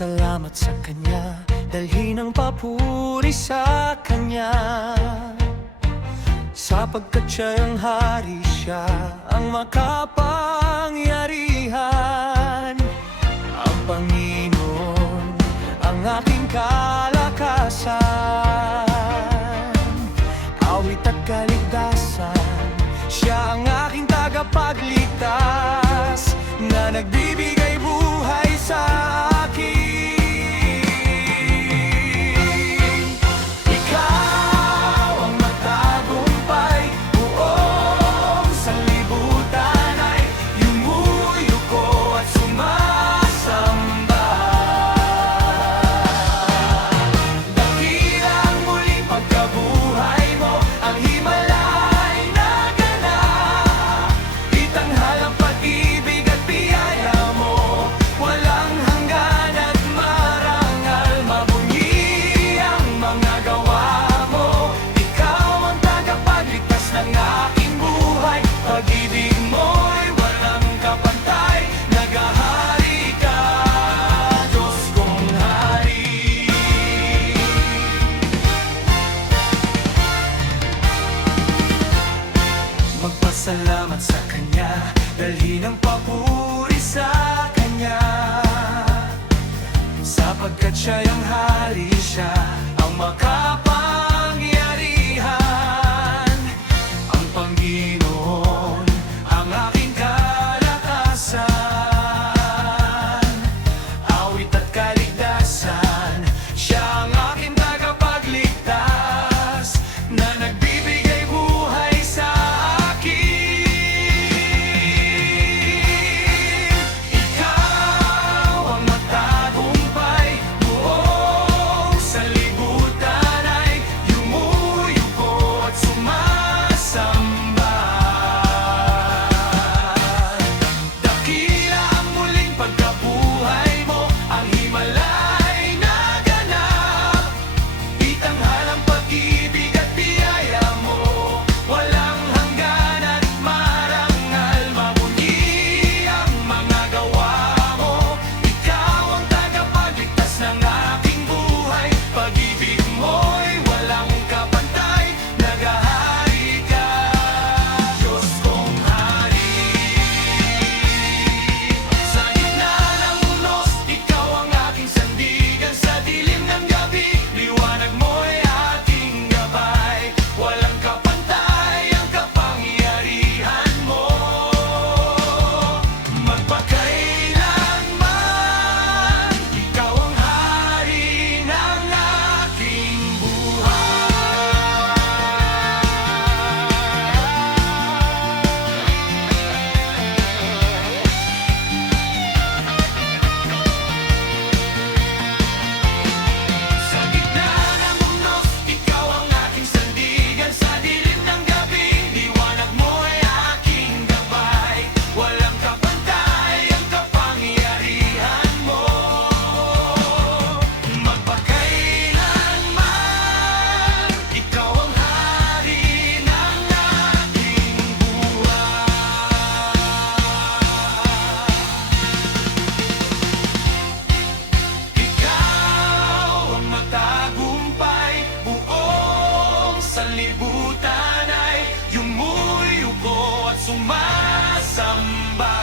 Magpasalamat sa Kanya, dalhin ang papuri sa Kanya, sapagkat Siya'y ang hari, Siya ang makapangyarihan. Ang Panginoon ang aking kalakasan, awit at kaligtasan. Siya ang aking tagapagligtas, na nagbibigay buhay sa akin. Ikaw ang matagumpay, buong sanlibutan ay yumuyuko at sumasamba. Dakila ang muling pagkabuhay mo, ang himalay na ganap. Itanghal ang pag-ibig at biyaya mo, walang hanggan at marangal. Mabunyi ang mga gawa mo, ikaw ang tagapagligtas ng aking buhay. Pag-ibig mo'y walang kapantay, nagahari ka, Diyos kong hari. Magpasalamat sa Kanya, dalhin ang papuri sa Kanya, sapagkat Siya'y ang hari, Siya ang makapangyarihan. Ang Panginoon ang aking kalakasan, awit at kaligtasan. Siya ang aking tagapagligtas, na nagbibigay buhay sa akin. Ikaw ang matagumpay, buong sanlibutan ay yumuyuko at sumasamba. Dakila ang muling pagkabuhay mo, ang himalay na ganap. Itanghal ang pag-ibig at biyaya mo, walang hanggan at marangal. Mabunyi ang mga gawa mo, ikaw ang tagapagligtas ng aking buhay. Pag-ibig mo'y walang kapantay, nagahari ka, Diyos kong hari. Sa gitna ng unos, ikaw ang aking sandigan. Sa dilim ng gabi, liwanag mo'y aking gabay. Walang kapantay ang kapangyarihan mo, magpakailanman. Ikaw ang hari ng aking buhay. Sa gitna ng unos, ikaw ang aking sandigan. Sa dilim ng gabi, liwanag mo'y aking gabay. Walang kapantay ang kapangyarihan mo, magpakailanman. Ikaw ang hari ng aking buhay. Ikaw ang matagumpay, buong sanlibutan ay yumuyuko at sumasamba.